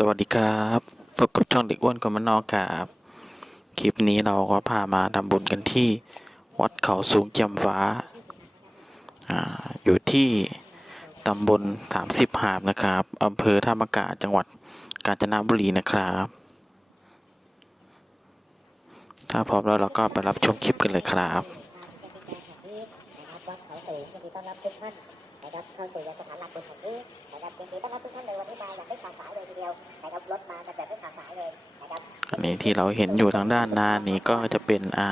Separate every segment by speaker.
Speaker 1: สวัสดีครับพบกับช่องเด็กอ้วนกมันนอครับคลิปนี้เราก็พามาทำบุญกันที่วัดเขาสูงจำฟ้าออยู่ที่ตำบลสามสิบหาบนะครับอำเภอท่ามกาจังหวัดกาญจนบุรีนะครับ ถ้าพร้อมแล้วเราก็ไปรับชมคลิปกันเลยครับ
Speaker 2: นดีต้อนรับทุกท่านนะครับเข้าสู่ยังสถานหลักบุญแห่งนี้นะครับยินดีต้อนรับทุกท่านเลยวันนี้มาอย่างไม่ขาดสายเลยทีเดียวนะครับรถมากันแบบไม่ขาดสายเลยนะครับ
Speaker 1: อันนี้ที่เราเห็นอยู่ทางด้านหน้านี้ก็จะเป็นอา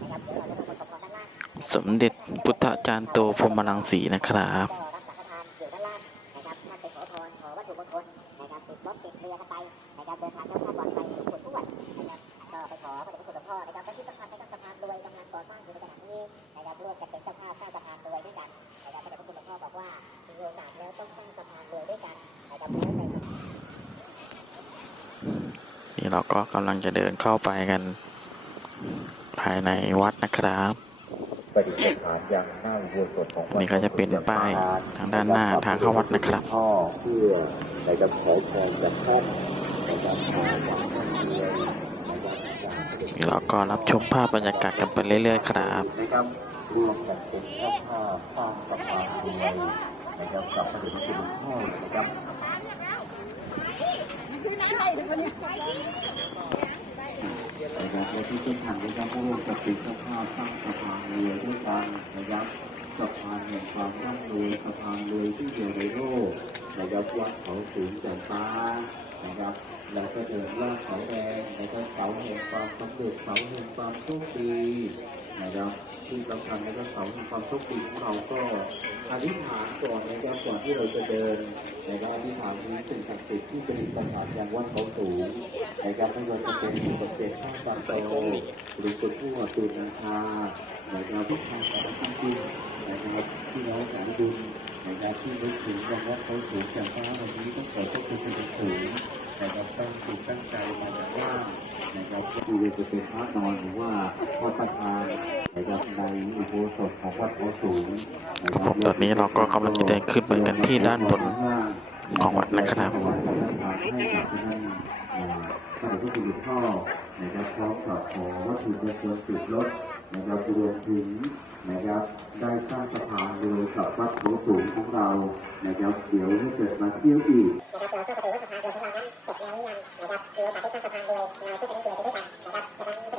Speaker 2: นะครับเดี๋ยวเราจะทำประกอบด้านล่าง
Speaker 1: สมเด็จพุทธจารย์โตพรหมรังสีนะครับ
Speaker 2: ก็รับสังฆทานอยู่ด้านล่างนะครับท่านไปขอพรขอวัตถุมงคลนะครับติดรถติดเรือกันไปนะครับเดินทางเจ้าท่าปลอดภัยทุกคนทุกวันนะครับก็ไปขอพระเดชพระคุณหลวงพ่อนะครับและที่สำคัญนะครับสะพานรวยกำลังก่อสร้างอยู่ในขณะนี้นะครับร่วมกันเป็นเจ้าภาพสร้างสะพานรวยด้วยกันนะครั บพระเดชพระคุณหลวงพ่อบอกว่ามีโอกาสแล้วต้องสร้างสะพานรวยด้วยกันนะครับแล้วแต่
Speaker 1: นี่เราก็กำลังจะเดินเข้าไปกัน ภายในวัดนะครับ
Speaker 3: ประดิษฐานยังหน้าอุโบสถของวัด
Speaker 1: นี่ก็จะเป็นป้ายทางด้านหน้าทางเข้าวัดนะครับ
Speaker 3: พ่อเพื่อในการขอพรจากท่านในการขอหวังท่านรวยในการ
Speaker 1: นี่เราก็รับชมภาพบรรยากาศกันไปเรื่อยๆครับ
Speaker 3: นะค ร่วมกันเป็นเจ้าภาพสร้างสะพานรวยนะครับกับพระเดชพระคุณหลวงพ่อนะครับนะครับและที่เส้นทางนะครับผู้ร่วมกับเป็นเจ้าภาพสร้างสะพานรวยด้วยกันนะครับสะพานแห่งความร่ำรวยสะพานรวยที่เดียวในโลกนะครับวัดเขาสูงจากฟ้านะครับเราก็เดินลอดเขาแดงนะครับเสาแห่งความสำเร็จเสาแห่งความโชคดีนะครับ ที่สำคัญนะครับเสาแห่งความโชคดีของเราก็อธิษฐานก่อนนะครับก่อนที่เราจะเดินนะครับอธิษฐานถึงสิ่งศักดิ์สิทธิ์ที่เป็นสถานอย่างวัดเขาสูงนะครับไม่ว่าจะเป็นสมเด็จพระบางโตหรือสุดทั่วตูนาคานะครับทุกทางสารพัดจริงนะครับที่เราสารบุญนะครับที่นึกถึงนะครับเขาสูงจากฟ้าวันนี้ต้องขอขอบคุณเป็นอย่างสูงนะครับตั้งจิตตั้งใจมาจากว่านะครับที่เราจะเป็นพระนอนหรือว่าพระประธาน นะครับในอุโบสถของวัดเขาสูงนะค
Speaker 1: ผ
Speaker 3: รับ
Speaker 1: มตอนนี้เราก็กำลังจะเดินขึ้นไปกันที่ด้านบนของวัดนะครับ
Speaker 3: ถวายสังฆทานให้กับท่านอ่าพระเดชพระคุณหลวงพ่อนะครับพร้อมกับขอวัตถุมงคลติดรถนะครับรวมถึงนะครับได้สร้างสะพานโดยกับวัดโถสูงของเรานะครับเดี๋ยวให้เกิดมาเที่ยวอีก
Speaker 2: นะครับเราก็จะถือว่าสะพานเรือของเรานั้นเสร็จแล้วหรือยังนะครับคือโอกาสที่สร้างสะพานเรือเราทุกคนเรือไปด้วยกันนะครับ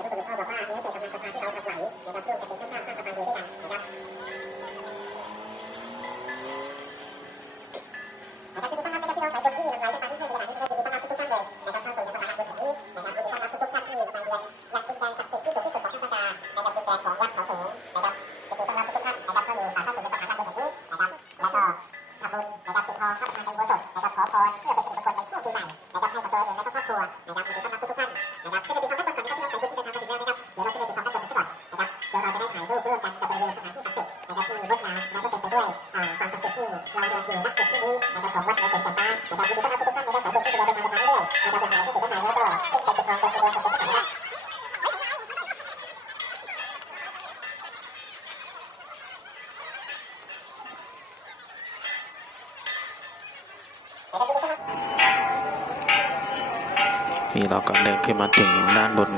Speaker 2: นี่เราก็
Speaker 1: เดินขึ้นมาถึงด้านบน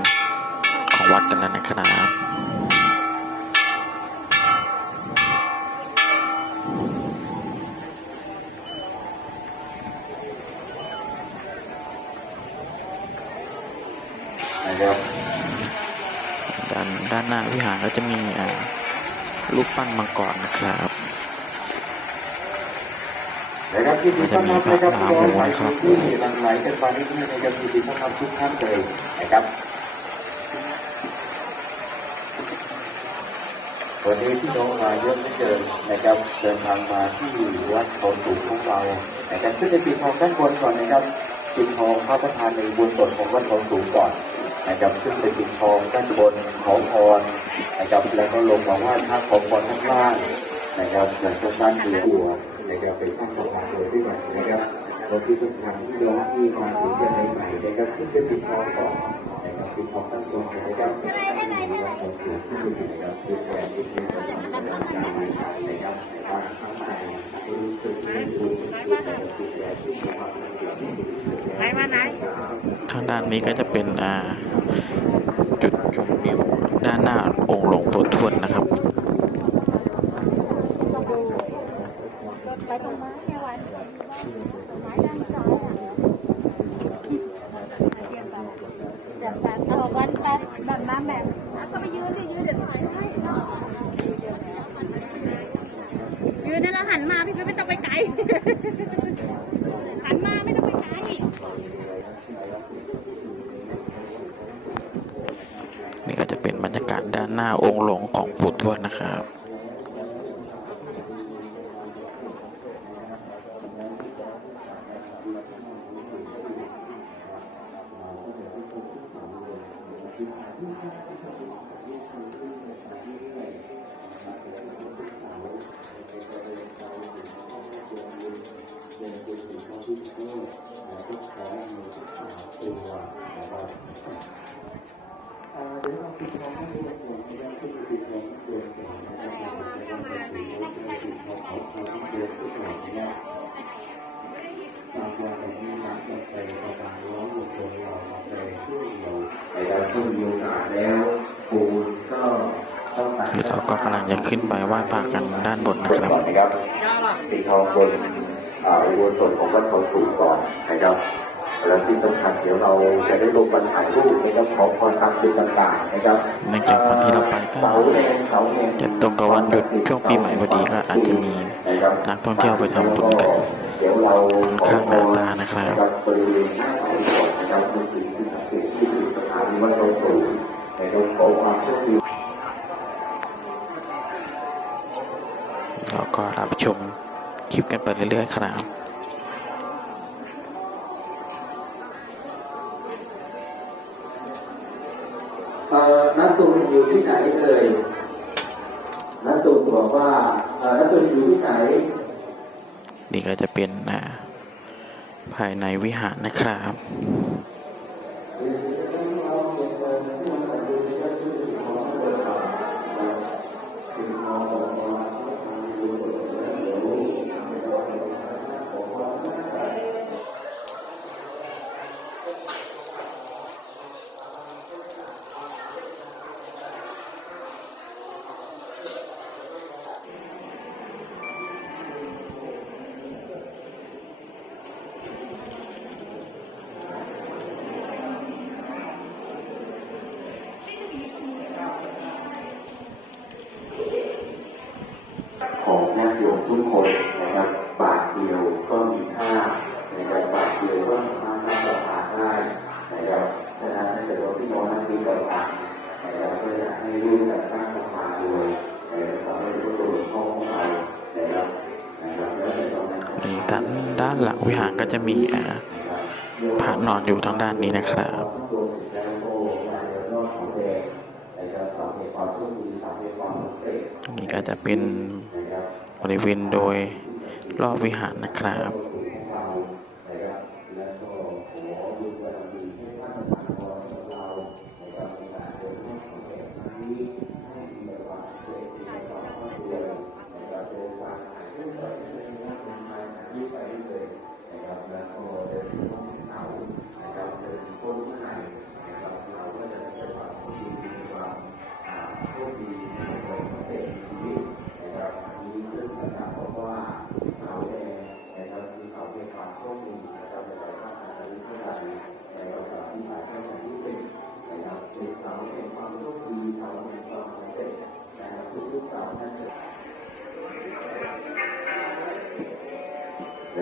Speaker 1: ของวัดกันแล้วนะครับ
Speaker 3: นะครับ
Speaker 1: ด้านด้านหน้าวิหารก็จะมีรูปปั้นมังกรนะครับ
Speaker 3: นะครับยินดีต้อนรับนะครับพี่น้องสายบุญที่หลั่งไหลกันมาที่นี่นะครับยินดีต้อนรับทุกท่านเลยนะครับวันนี้พี่น้องมาเยอะเหลือเกินนะครับเดินทางมาที่วัดเขาสูงของเรานะครับขึ้นไปปิดทองด้านบนก่อนนะครับปิดทองพระประธานในบุญสดของวัดเขาสูงก่อนนะครับขึ้นไปปิดทองด้านบนขอพรนะครับแล้วก็ลงมาไหว้พระขอพรข้างล่างนะครับหลังจากนั้นเรือหัว นะครับไปสร้างสะพานเลยด้วยกันนะครับเราที่สำคัญที่น้องที่มาถึงจะในใหม่นะครับขึ้นไปปิดทองก่อนนะครับปิดทองด้านบนนะครับมีวัดเขาสูงที่อยู่นะครับคือแทนที่เป็นสถานที่การงานะครับทางข้างในรู้สึกเป็นบุญเป็นบุญแต่เป็นที่มีความละเอียดที่สุดด้านนี้ก็จะเป็นอ่าจุดชมวิวด้านหน้าองค์หลวงปู่ทวดนะครับ
Speaker 1: ไปตรงไม้เนี่ยวันไม้ด้านซ้ายอะแบบแบบเอาวันไปามแบบก็ไปยืนดิยืนเดี๋ยวถ่ายให้ยืนนี่เราหันมาพี่ไม่ต้องไปไกล
Speaker 4: ในการที่มีโอกาสแล้วปูนก็
Speaker 3: เราก็กำลังจะขึ้นไปไหว้พระกันด้านบนนะครับ
Speaker 4: ก่อนนะครับปิดทองบนอุโบสถของวัดเขาสูงก่อนนะครับ แล้วที่สำคัญเดี๋ยวเราจะได้ลงมาถ่ายรูปนะครับขอพรตามจุดต่างๆนะครับ
Speaker 3: เนื่องจากวันที่เราไปก็
Speaker 4: เสาแดงเสาแดง
Speaker 3: จะตรงกับวันหยุดช่วงปีใหม่พอดีก็อาจจะมีนักท่องเที่ยวไปทำบุญกัน
Speaker 4: เดี๋ยวเรา
Speaker 3: ข้างหน้าตานะครับ
Speaker 4: บริเวณหน้าเสาก่อนนะครับเป็นสิ่งที่ศักดิ์สิทธิ์ที่อยู่สถานีวัดเขาสูงนะครับขอความโชคดี
Speaker 3: เราก็รับชมคลิปกันไปเรื่อยๆครับ
Speaker 4: อยู่ที่ไหนเอ่ยนัตุนบอกว่าเออนัตุนอยู่ที่ไหน
Speaker 3: นี่ก็จะเป็นภายในวิหารนะครับ
Speaker 4: มีพระนอนอยู่ทาง
Speaker 3: ด้านนี้นะครับนี่ก็จะเป็นบริเวณโดยรอบวิหารนะครับ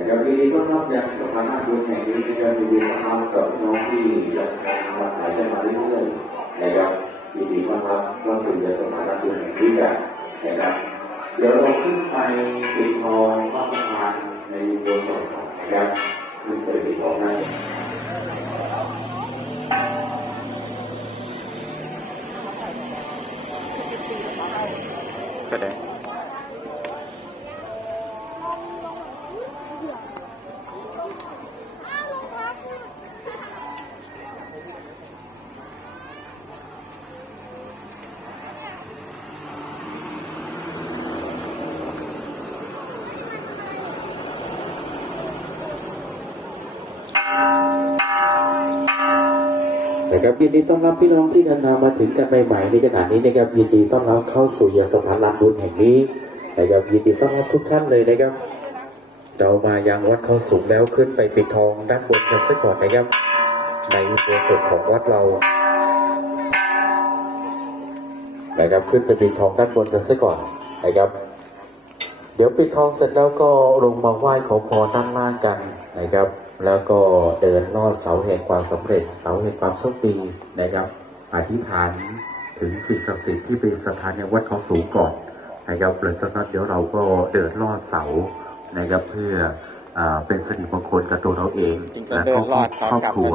Speaker 4: นะครับปีก็นอกจากสถานะบุญแห่งนี้นะมีบุญธรรมกับน้องที่ยังหลั่งไหลกันมาเรื่อยๆนะครับยินดีต้อนรับเข้าสู่สถานะบุญแห่งนี้กันนะครับเดี๋ยวเราขึ้นไปปิดทองพระประธานในอุโบสถก่อนนะครับขึ้นไปปิดทองนั้น
Speaker 3: ก็ได้ นะครับยินดีต้อนรับพี่น้องที่เดินทางมาถึงกันใหม่ๆในขณะนี้นะครับยินดีต้อนรับเข้าสู่ยาสถานลานบุญแห่งนี้นะครับยินดีต้อนรับทุกท่านเลยนะครับเรามายังวัดเขาสูงแล้วขึ้นไปปิดทองด้านบนกันสักก่อนนะครับ ในอุโบสถของวัดเรานะครับขึ้นไปปิดทองด้านบนกันสักก่อนนะครับ เดี๋ยวปิดทองเสร็จแล้วก็ลงมาไหว้ขอพรด้านล่างกันนะครับ แล้วก็เดินลอดเสาแห่งความสำเร็จ เสาแห่งความโชคดีนะครับอธิษฐานถึงสิ่งศักดิ์สิทธิ์ที่เป็นสถานในวัดเขาสูงก่อนนะครับหลังจากนั้นเดี๋ยวเราก็เดินลอดเสานะครับเพื่ออเป็นสิริมงคลกับตัวเราเองและ
Speaker 1: เดิ
Speaker 3: ครอบครัว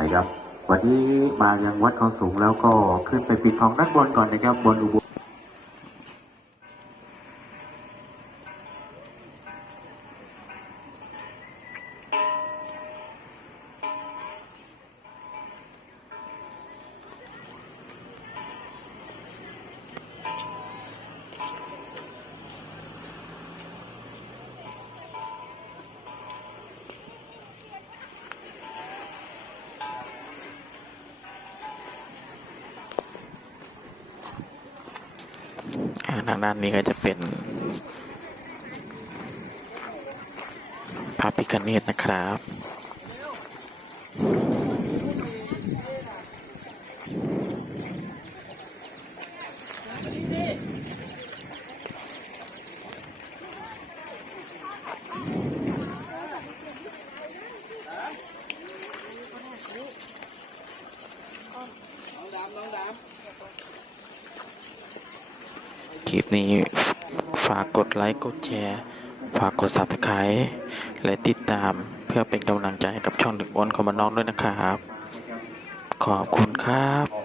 Speaker 3: นะครับ วันนี้มายังวัดเขาสูงแล้วก็ขึ้นไปปิดทองด้านบนก่อนนะครับบนอุโบ
Speaker 1: ทางด้านนี้ก็จะเป็นพระพิคเนตนะครับ คลิปนี้ ฝากกดไลค์ กดแชร์ ฝากกด subscribe และติดตามเพื่อเป็นกำลังใจให้กับช่องดึกอ้วนคอมมานอกด้วยนะครับ ขอบคุณครับ